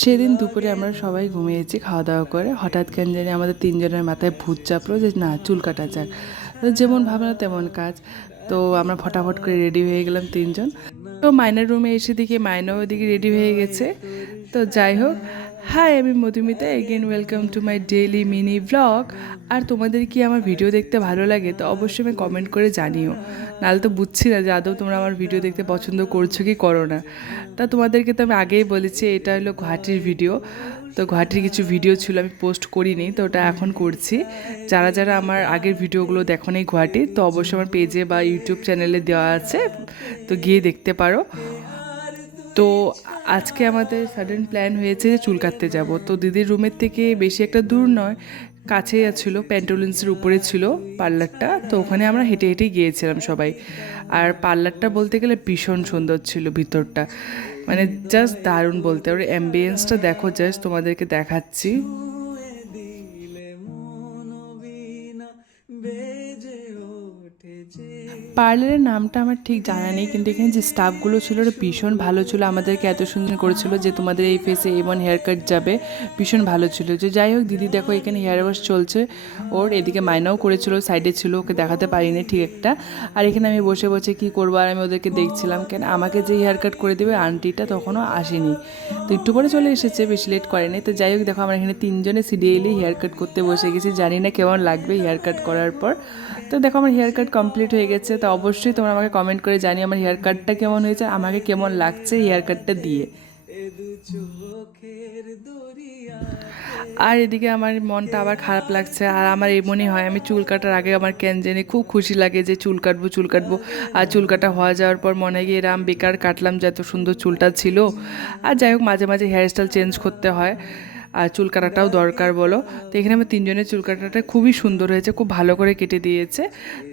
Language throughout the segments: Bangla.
সেদিন দুপুরে আমরা সবাই ঘুমিয়েছি খাওয়া দাওয়া করে। হঠাৎ কেন জানি আমাদের তিনজনের মাথায় ভূত চাপলো যে না চুল কাটা যাক। যেমন ভাবনা তেমন কাজ। তো আমরা ফটাফট করে রেডি হয়ে গেলাম তিনজন। তো মাইনার রুমে এসে দেখি মাইনাও ওদিকে রেডি হয়ে গেছে। তো যাই হোক, হাই আমি Madhumita, again welcome to my daily mini blog. আর তোমাদের কি আমার ভিডিও দেখতে ভালো লাগে তো অবশ্যই আমি কমেন্ট করে জানিও, নাহলে তো বুঝছি না যে আদৌ তোমরা আমার ভিডিও দেখতে পছন্দ করছো কি করো না। তা তোমাদেরকে তো আমি আগেই বলেছি এটা হলো গুয়াহাটির ভিডিও। তো গুয়াহাটির কিছু ভিডিও ছিল আমি পোস্ট করিনি, তো ওটা এখন করছি। যারা যারা আমার আগের ভিডিওগুলো দেখো নি গুয়াহাটির, তো অবশ্যই আমার পেজে বা ইউটিউব চ্যানেলে দেওয়া আছে, তো গিয়ে দেখতে পারো। তো আজকে আমাদের সাডেন প্ল্যান হয়েছে যে চুল কাটতে যাব। তো দিদির রুমের থেকে বেশি একটা দূর নয়, কাছেই ছিল, প্যান্টোলেন্সের উপরে ছিল পার্লারটা। তো ওখানে আমরা হেঁটে হেঁটে গিয়েছিলাম সবাই। আর পার্লারটা বলতে গেলে ভীষণ সুন্দর ছিল ভিতরটা, মানে জাস্ট দারুণ বলতে। ওর অ্যাম্বিয়েন্সটা দেখো, জাস্ট তোমাদেরকে দেখাচ্ছি। পার্লারের নামটা আমার ঠিক জানা নেই, কিন্তু এখানে যে স্টাফগুলো ছিল ওরা ভীষণ ভালো ছিল, আমাদেরকে এত সুন্দর করেছিল যে তোমাদের এই ফেসে এমন হেয়ার কাট যাবে, ভীষণ ভালো ছিল। যে যাই হোক, দিদি দেখো এখানে হেয়ার ওয়াশ চলছে ওর, এদিকে মাইনাও করেছিল, সাইডে ছিল, ওকে দেখাতে পারিনি ঠিক একটা। আর এখানে আমি বসে বসে কী করবো, আর আমি ওদেরকে দেখছিলাম, কেন আমাকে যে হেয়ার কাট করে দেবে আন্টিটা তখনও আসেনি। তো একটু পরে চলে এসেছে, বেশি লেট করেনি। তো যাই হোক দেখো, আমরা এখানে তিনজনে সিরিয়ালি হেয়ার কাট করতে বসে গেছি, জানি না কেমন লাগবে হেয়ার কাট করার পর। তো দেখো আমার হেয়ার কাট কমপ্লিট হয়ে গেছে। তো অবশ্যই তোমরা আমাকে কমেন্ট করে জানিও আমার হেয়ার কাটটা কেমন হয়েছে, আমাকে কেমন লাগছে হেয়ার কাটটা দিয়ে। আর এদিকে আমার মনটা আবার খারাপ লাগছে, আর আমার এমনই হয় আমি চুল কাটার আগে আমার কেন জানি খুব খুশি লাগে যে চুল কাটবো চুল কাটবো। আর চুল কাটা হয়ে যাওয়ার পর মনে হয় এরাম বেকার কাটলাম যে এত সুন্দর চুলটা ছিল। আর যাই হোক, মাঝে মাঝে হেয়ার স্টাইল চেঞ্জ করতে হয়, আর চুল কাটাটাও দরকার বলো। তো এখানে আমার তিনজনের চুল কাটাটা খুবই সুন্দর হয়েছে, খুব ভালো করে কেটে দিয়েছে।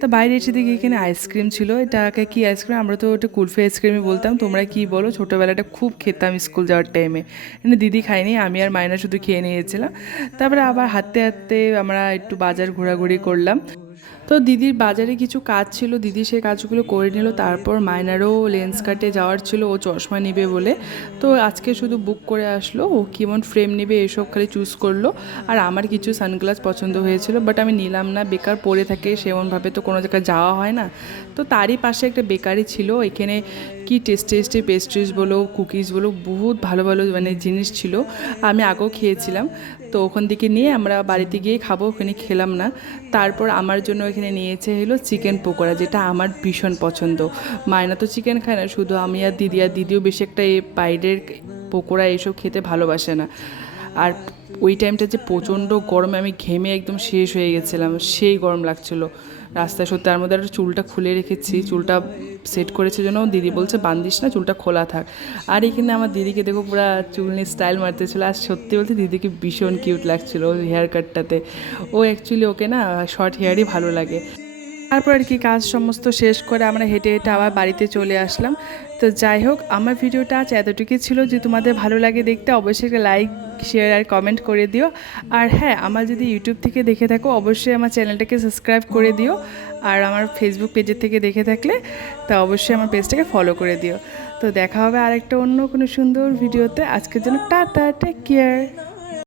তো বাইরে এসে দেখি এখানে আইসক্রিম ছিল, এটাকে কি আইসক্রিম, আমরা তো ওটা কুলফি আইসক্রিমই বলতাম, তোমরা কি বলো। ছোটোবেলাটা খুব খেতাম স্কুল যাওয়ার টাইমে। এখানে দিদি খাইনি, আমি আর মায়না শুধু খেয়ে নিয়েছিলাম। তারপরে আবার হাঁটতে হাঁটতে আমরা একটু বাজার ঘোরাঘুরি করলাম। তো দিদির বাজারে কিছু কাজ ছিল, দিদি সেই কাজগুলো করে নিল। তারপর মাইনারও লেন্স কাটে যাওয়ার ছিল, ও চশমা নেবে বলে। তো আজকে শুধু বুক করে আসলো, ও কেমন ফ্রেম নেবে এসব খালি চুজ করলো। আর আমার কিছু সানগ্লাস পছন্দ হয়েছিল, বাট আমি নিলাম না, বেকার পরে থাকে, সেমনভাবে তো কোনো জায়গায় যাওয়া হয় না। তো তারই পাশে একটা বেকারি ছিল, এখানে কি টেস্টি টেস্টি পেস্ট্রিজ বলো, কুকিজ বলো, বহুত ভালো ভালো মানে জিনিস ছিল, আমি আগেও খেয়েছিলাম। তো ওখান থেকে নিয়ে আমরা বাড়িতে গিয়ে খাবো, ওখানে খেলাম না। তারপর আমার জন্য এখানে নিয়েছে হলো চিকেন পকোড়া, যেটা আমার ভীষণ পছন্দ। মায়না তো চিকেন খায় না, শুধু আমি আর দিদি, আর দিদিও বেশি একটা এই বাইরের পকোড়া এসব খেতে ভালোবাসে না। আর ওই টাইমটা যে প্রচণ্ড গরমে আমি ঘেমে একদম শেষ হয়ে গেছিলাম, সেই গরম লাগছিলো রাস্তায় সত্যি। তার মধ্যে একটা চুলটা খুলে রেখেছি, চুলটা সেট করেছে জন্য দিদি বলছে বান্ধিস না, চুলটা খোলা থাক। আর এখানে আমার দিদিকে দেখো পুরো চুল নিয়ে স্টাইল মারতেছিল, আর সত্যি বলতে দিদিকে ভীষণ কিউট লাগছিলো ওই হেয়ার কাটটাতে। ও অ্যাকচুয়ালি ওকে না শর্ট হেয়ারই ভালো লাগে। তারপর আর কি কাজ সমস্ত শেষ করে আমরা হেঁটে হেঁটে আবার বাড়িতে চলে আসলাম। তো যাই হোক, আমার ভিডিওটা আজ এতটুকুই ছিল। যে তোমাদের ভালো লাগে দেখতে অবশ্যই একটা লাইক শেয়ার আর কমেন্ট করে দিও। আর হ্যাঁ, আমার যদি ইউটিউব থেকে দেখে থাকো অবশ্যই আমার চ্যানেলটাকে সাবস্ক্রাইব করে দিও। আর আমার ফেসবুক পেজের থেকে দেখে থাকলে তা অবশ্যই আমার পেজটাকে ফলো করে দিও। তো দেখা হবে আরেকটা অন্য কোনো সুন্দর ভিডিওতে। আজকের জন্য টাটা, টেক কেয়ার।